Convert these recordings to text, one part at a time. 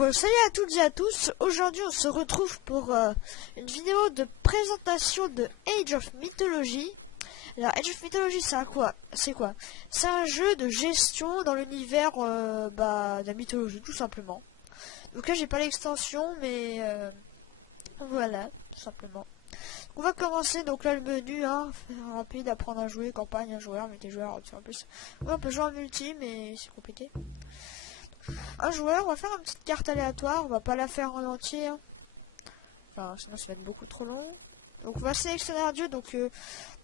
Salut à toutes et à tous. Aujourd'hui on se retrouve pour une vidéo de présentation de Age of Mythology. Alors Age of Mythology c'est quoi? C'est un jeu de gestion dans l'univers de la mythologie tout simplement. Donc là j'ai pas l'extension mais voilà tout simplement. On va commencer, donc là le menu, rapide, apprendre à jouer, campagne, un joueur, multijoueur, en plus. Ouais, on peut jouer en multi mais c'est compliqué. Un joueur, on va faire une petite carte aléatoire, on va pas la faire en entier, enfin sinon ça va être beaucoup trop long. Donc on va sélectionner un dieu, donc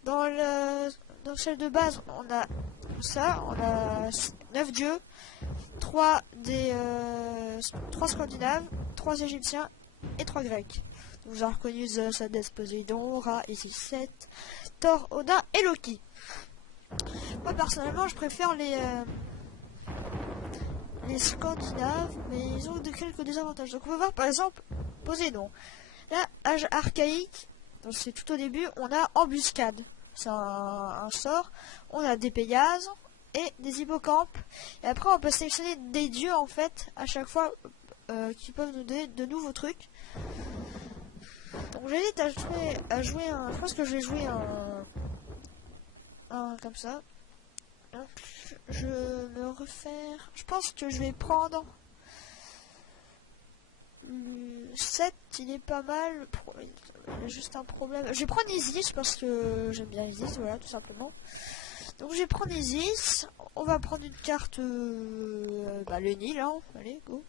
dans celle de base on a ça, on a 9 dieux, 3 scandinaves, 3 égyptiens et 3 grecs. Donc, vous avez reconnu Zeus, Hadès, Poséidon, Ra, Isis, Seth, Thor, Odin et Loki. Moi personnellement je préfère les scandinaves, mais ils ont quelques désavantages. Donc on va voir par exemple Poséidon. Là, âge archaïque, donc c'est tout au début, on a embuscade. C'est un sort. On a des Pégases et des hippocampes. Et après on peut sélectionner des dieux en fait, à chaque fois, qui peuvent nous donner de nouveaux trucs. Donc j'hésite à jouer un... Je pense que je vais jouer un comme ça. Donc, je me refaire. Je pense que je vais prendre le 7, il est pas mal. Il y a juste un problème. Je vais prendre Isis parce que j'aime bien Isis, voilà, tout simplement. Donc je vais prendre Isis. On va prendre une carte, le Nil, hein. Allez, go.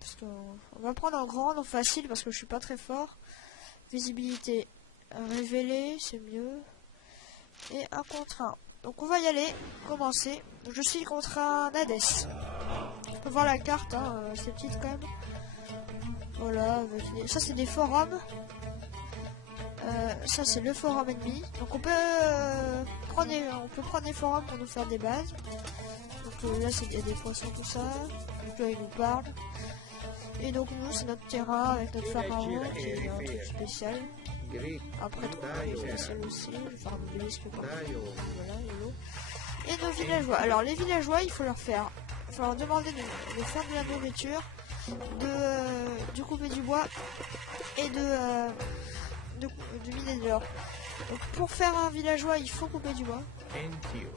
Parce on va prendre en grande, en facile, parce que je suis pas très fort. Visibilité révélée, c'est mieux. Et un contre un. Donc on va y aller, commencer. Donc je suis contre un Hadès. On peut voir la carte, c'est petite quand même. Voilà, ça c'est des forums. Ça c'est le forum ennemi. Donc on peut prendre des forums pour nous faire des bases. Donc là il y a des poissons, tout ça. Donc là il nous parle. Et donc nous c'est notre terrain avec notre pharaon qui est un truc spécial. Après trop spécial aussi, je vais faire un obélisque partout. Voilà, YOLO. Et nos villageois. Alors les villageois, il faut leur demander de faire de la nourriture, de couper du bois et de miner de l'or. Donc pour faire un villageois, il faut couper du bois.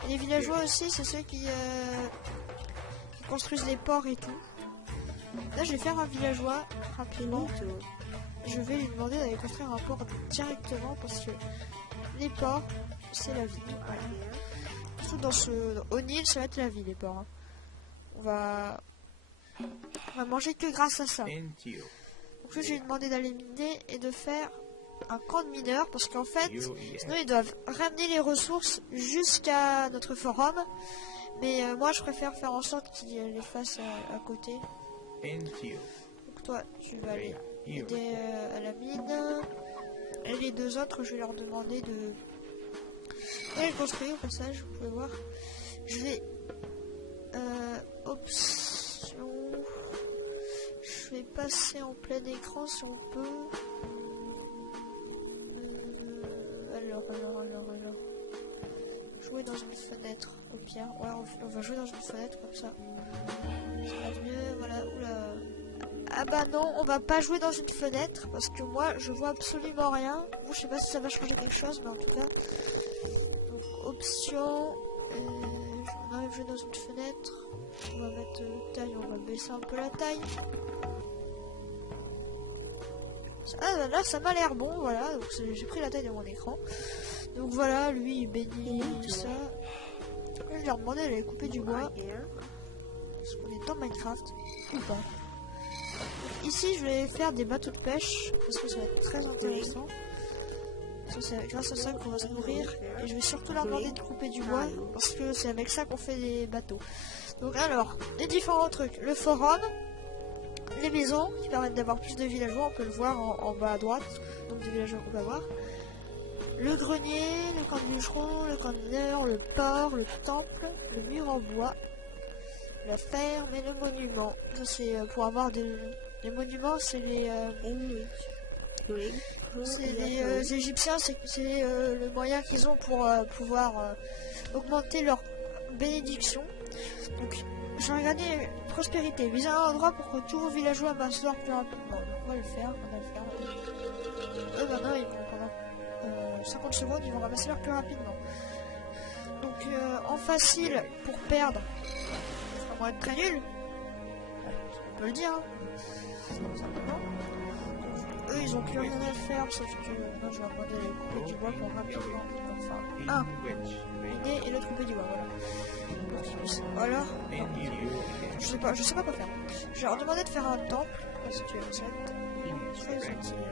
Et les villageois aussi, c'est ceux qui construisent les ports et tout. Là je vais faire un villageois rapidement. Je vais lui demander d'aller construire un port directement parce que les ports c'est la vie. Voilà. Surtout au Nil, ça va être la vie, les ports. On va manger que grâce à ça. Donc je vais lui demander d'aller miner et de faire un camp de mineurs parce qu'en fait sinon ils doivent ramener les ressources jusqu'à notre forum. Mais moi je préfère faire en sorte qu'ils les fassent à côté. Donc toi tu vas aller aider à la mine. Et les deux autres je vais leur demander de les construire au passage, vous pouvez voir. Je vais option. Je vais passer en plein écran si on peut. Alors. Jouer dans une fenêtre au pire. Ouais, on va jouer dans une fenêtre comme ça. C'est mieux, voilà. Oula. Ah bah non, on va pas jouer dans une fenêtre parce que moi je vois absolument rien. Bon, je sais pas si ça va changer quelque chose, mais en tout cas. Donc option. On arrive à jouer dans une fenêtre. On va mettre taille, on va baisser un peu la taille. Ah là ça m'a l'air bon, voilà. Donc j'ai pris la taille de mon écran. Donc voilà, lui il bénit tout ça. Je vais leur demander d'aller couper du bois. Parce qu'on est dans Minecraft ou pas. Ici je vais faire des bateaux de pêche parce que ça va être très intéressant. C'est grâce à ça qu'on va se nourrir. Et je vais surtout leur demander de couper du bois parce que c'est avec ça qu'on fait des bateaux. Donc alors, les différents trucs. Le forum, les maisons qui permettent d'avoir plus de villageois, on peut le voir en bas à droite. Donc des villageois qu'on peut avoir. Le grenier, le camp de bûcheron, le camp de mineurs, le port, le temple, le mur en bois, la ferme et le monument. Ça c'est pour avoir les monuments, c'est les Égyptiens, c'est le moyen qu'ils ont pour pouvoir augmenter leur bénédiction. Donc j'ai regardé prospérité. Visez un endroit pour que tous vos villageois amassent l'or plus rapidement. Donc on va le faire, Eux maintenant ils vont pendant 50 secondes ils vont ramasser l'or plus rapidement. Donc en facile pour perdre, on va être très nul. On peut le dire. Simplement. Eux ils ont plus rien à faire sauf que moi je vais demander les couper du bois pour rapidement. Enfin idée et l'autre couper du bois, voilà. Voilà. Je sais pas quoi faire. Je vais leur demander de faire un temple parce que ça va être très utile.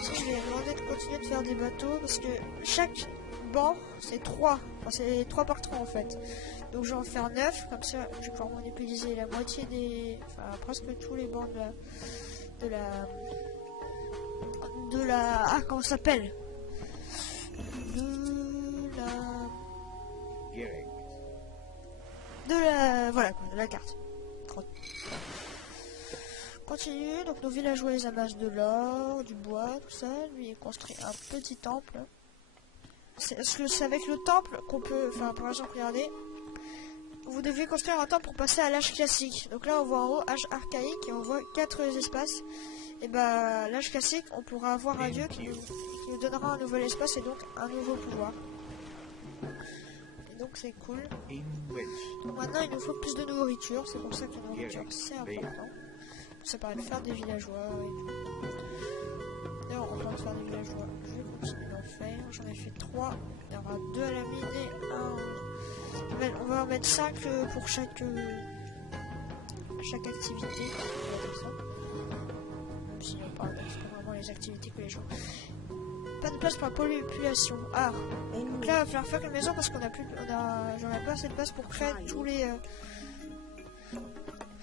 Si je vais leur demander de continuer de faire des bateaux parce que chaque banc c'est 3. Enfin c'est 3 par 3 en fait. Donc je vais en faire 9, comme ça je vais pouvoir monopoliser la moitié des. Enfin presque tous les bancs de la. Ah comment ça s'appelle? Voilà quoi, de la carte. Continue, donc nos villageois ils amassent de l'or, du bois, tout ça. Lui il construit un petit temple. C'est avec le temple qu'on peut, enfin par exemple regardez, vous devez construire un temple pour passer à l'âge classique. Donc là on voit en haut âge archaïque et on voit 4 espaces. Et bah l'âge classique on pourra avoir un dieu qui nous donnera un nouvel espace et donc un nouveau pouvoir. Donc c'est cool. Donc maintenant il nous faut plus de nourriture, c'est pour ça que la nourriture c'est important. Ça permet de faire des villageois et tout. D'ailleurs en train de faire des villageois, je vais continuer d'en faire. J'en ai fait 3, il y en aura 2 à la mine et 1. On va en mettre 5 pour chaque activité. Même si on parle pas vraiment les activités que les gens. Pas de place pour la population. Ah, donc là, il va falloir faire une maison parce qu'on a plus, j'en ai pas assez de place pour créer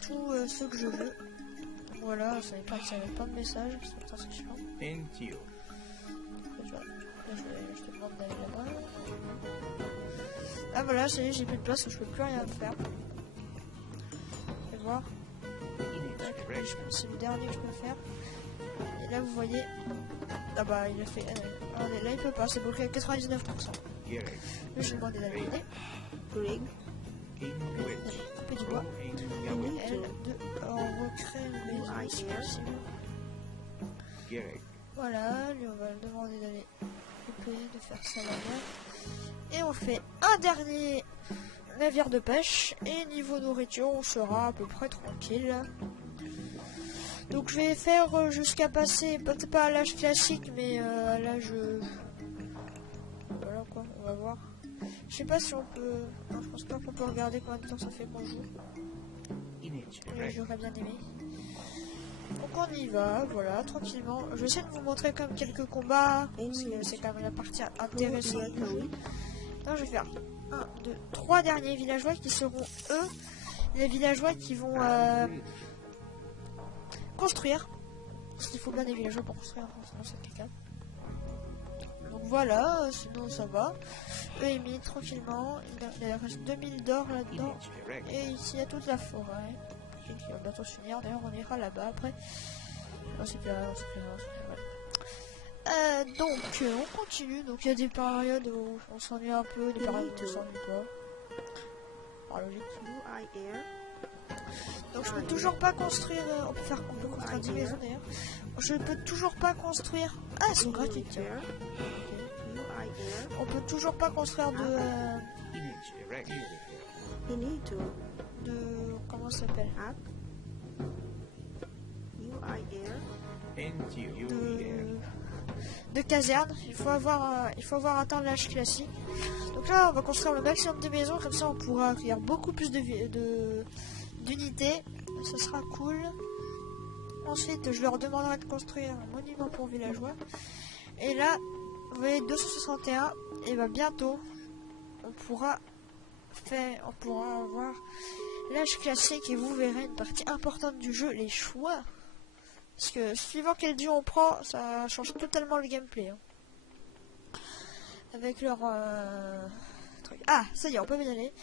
tous ceux que je veux. Voilà, ça va pas de messages, c'est insuffisant. Je te demande d'aller là-bas. Ah voilà, ça y est, j'ai plus de place, je peux plus rien faire. Je vais voir. C'est le dernier que je peux faire. Et là, vous voyez. Ah bah, il a fait. Regardez, là, il peut pas, c'est bloqué à 99%. Là, je vais demander d'aller l'aider. Couper du bois. On recrée une maison si possible. Voilà, lui, on va le demander d'aller couper, de faire ça là-bas. Et on fait un dernier navire de pêche. Et niveau nourriture, on sera à peu près tranquille. Donc je vais faire jusqu'à passer, peut-être pas à l'âge classique, mais à l'âge... Voilà quoi, on va voir. Je sais pas si on peut... Non, je pense pas qu'on peut regarder combien de temps ça fait qu'on joue. J'aurais bien aimé. Donc on y va, voilà, tranquillement. Je vais essayer de vous montrer quand même quelques combats, parce que c'est quand même la partie intéressante. Non, je vais faire 1, 2, 3 derniers villageois qui seront eux, les villageois qui vont... construire, parce qu'il faut bien des villageois pour construire, sinon c'est quelqu'un. Donc voilà, sinon ça va. Eux ils mis tranquillement, il reste 2000 d'or là-dedans. Et ici il y a toute la forêt qui va bientôt se finir. D'ailleurs on ira là-bas après. Non c'est plus rien, donc on continue. Donc il y a des périodes où on s'ennuie un peu, des périodes où on s'ennuie pas. Par logique. Donc je peux toujours pas construire, on peut construire 10 maisons d'ailleurs. Je peux toujours pas construire. Ah, elles sont gratuites. Tiens. On peut toujours pas construire de comment ça s'appelle? De caserne. Il faut avoir atteint l'âge classique. Donc là, on va construire le maximum de maisons, comme ça on pourra accueillir beaucoup plus d'unités. Ça sera cool. Ensuite, je leur demanderai de construire un monument pour villageois. Et là, vous voyez 261. Et bah bientôt, on pourra avoir l'âge classique et vous verrez une partie importante du jeu, les choix. Parce que suivant quel dieu on prend, ça change totalement le gameplay. Hein. Avec leur truc. Ah, ça y est, on peut y aller.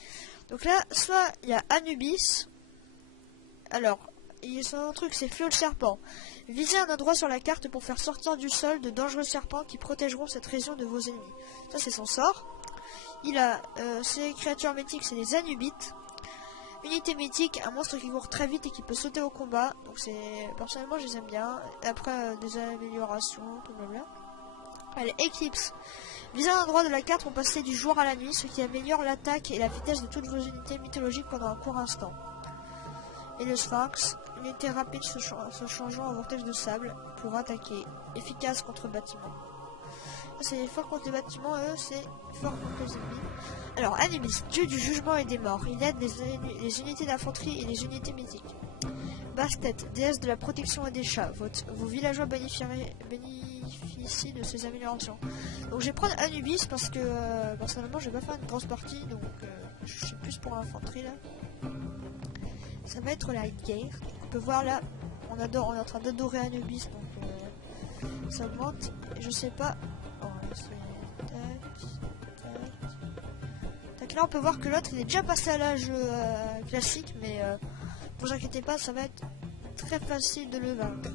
Donc là, soit il y a Anubis. Alors, son truc c'est Fléau le serpent. Visez un endroit sur la carte pour faire sortir du sol de dangereux serpents qui protégeront cette région de vos ennemis. Ça c'est son sort. Il a ses créatures mythiques, c'est les Anubites. Unité mythique, un monstre qui court très vite et qui peut sauter au combat. Donc c'est personnellement je les aime bien. Et après des améliorations, tout blabla. Allez, Eclipse. Visez un endroit de la carte pour passer du jour à la nuit, ce qui améliore l'attaque et la vitesse de toutes vos unités mythologiques pendant un court instant. Et le Sphinx, unité rapide se changeant en vortex de sable pour attaquer. Efficace contre bâtiments. C'est fort contre les bâtiments, eux, c'est fort contre les ennemis. Alors, Anubis, dieu du jugement et des morts. Il aide les unités d'infanterie et les unités mythiques. Bastet, déesse de la protection et des chats. Vos villageois bénéficient de ces améliorations. Donc, je vais prendre Anubis parce que, personnellement, je vais pas faire une grosse partie. Donc, je suis plus pour l'infanterie, là. Ça va être la guerre. On peut voir, là, on est en train d'adorer Anubis. Donc, ça augmente. Je sais pas... Tac, là on peut voir que l'autre il est déjà passé à l'âge classique, mais ne vous inquiétez pas, ça va être très facile de le vaincre.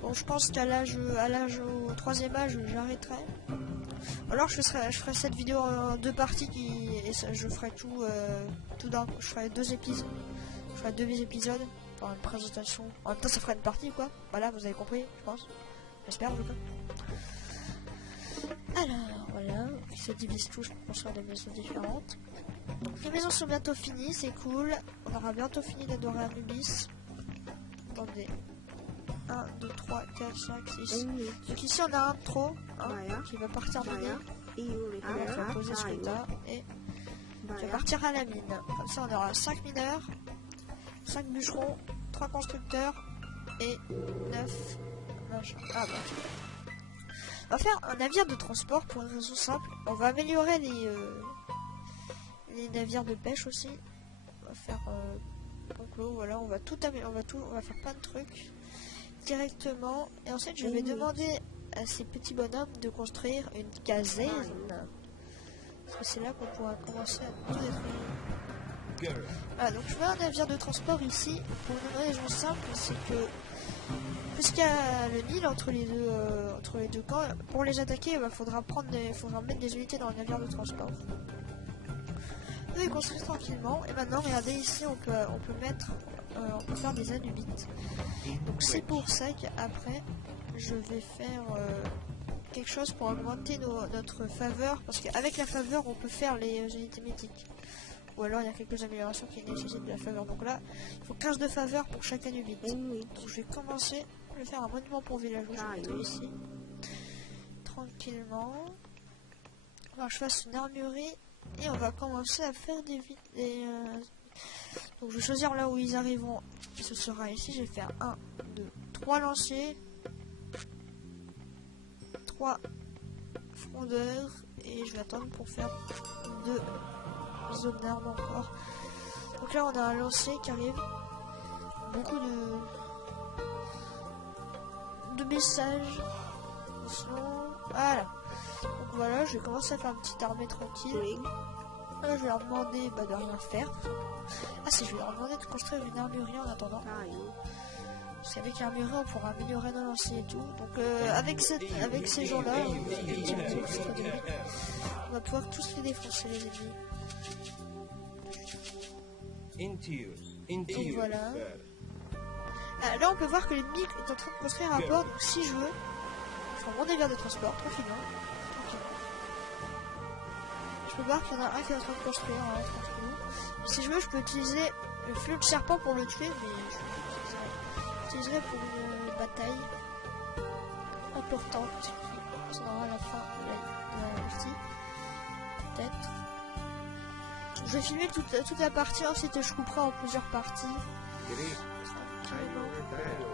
Bon, je pense qu'à l'âge au 3e âge j'arrêterai. Alors je ferai cette vidéo en 2 parties et ça, je ferai tout d'un coup. Je ferai 2 épisodes. Je ferai 2 épisodes pour une présentation. En même temps ça fera une partie quoi. Voilà, vous avez compris, je pense. J'espère en tout cas. Alors voilà, il se divise tous pour construire des maisons différentes. Les maisons sont bientôt finies, c'est cool. On aura bientôt fini d'adorer Anubis. Attendez. 1, 2, 3, 4, 5, 6. Donc ici on a un de trop, qui va partir miner. Il va faire poser ce quota et qui va partir à la mine. Comme ça on aura 5 mineurs, 5 bûcherons, 3 constructeurs et 9 machins. Ah bah. On va faire un navire de transport pour une raison simple. On va améliorer les navires de pêche aussi. On va faire complot, voilà, on va faire plein de trucs directement. Et ensuite je vais demander à ces petits bonhommes de construire une caserne. Parce que c'est là qu'on pourra commencer à tout détruire. Voilà, donc je veux un navire de transport ici. Pour une raison simple, c'est que puisqu'il y a le Nil entre les deux camps, pour les attaquer, il faudra mettre des unités dans le navire de transport. Eux ils construisent tranquillement. Et maintenant, regardez ici, on peut faire des anubites. Donc c'est pour ça qu'après, je vais faire quelque chose pour augmenter notre faveur, parce qu'avec la faveur, on peut faire les unités mythiques. Ou alors il y a quelques améliorations qui nécessitent de la faveur. Donc là, il faut 15 de faveur pour chaque anubite. Donc je vais commencer. Je vais faire un monument pour villageois. Je vais mettre ici. Tranquillement. Alors je fasse une armurerie. Et on va commencer à faire des donc je vais choisir là où ils arriveront. Ce sera ici. Je vais faire 1, 2, 3 lanciers. 3 frondeurs. Et je vais attendre pour faire 2 zones d'armes encore. Donc là on a un lancier qui arrive. Beaucoup de messages. Voilà. Donc voilà, je vais commencer à faire une petite armée tranquille. Là, je vais leur demander de rien faire. Ah si, je vais leur demander de construire une armurerie en attendant. Parce qu'avec l'armurerie on pourra améliorer nos lanciers et tout. Donc avec ces gens-là, on va pouvoir tous les défoncer les ennemis. Donc voilà. Là on peut voir que l'ennemi est en train de construire un port. Donc si je veux, je prends mon navire de transport tranquillement. Je peux voir qu'il y en a un qui est en train de construire tranquillement. Si je veux, je peux utiliser le flux de serpent pour le tuer, mais je l'utiliserai pour une bataille importante qui sera à la fin de la partie. Peut-être. Je vais filmer toute la partie, ensuite je couperai en plusieurs parties.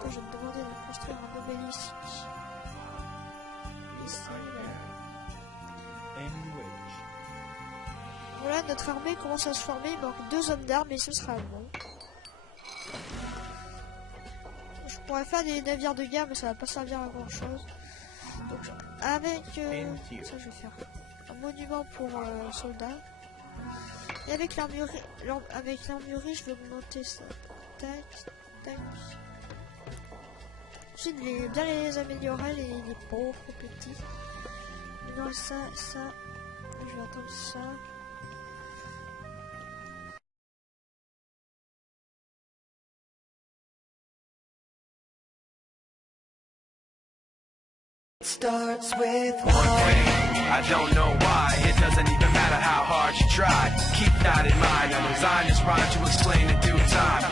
Quand je vais me demander de construire un obélisque ici. Voilà, notre armée commence à se former. Il manque 2 hommes d'armes et ce sera bon. Je pourrais faire des navires de guerre, mais ça va pas servir à grand chose. Donc avec ça, je vais faire un monument pour soldats. Et avec l'armurerie, je vais augmenter ça. Tac, tac. Ensuite, bien les améliorer, les pauvres petits. Maintenant ça, je vais attendre ça. Starts with one thing, I don't know why. It doesn't even matter how hard you try. Keep that in mind. I designed this rhyme to explain in due time.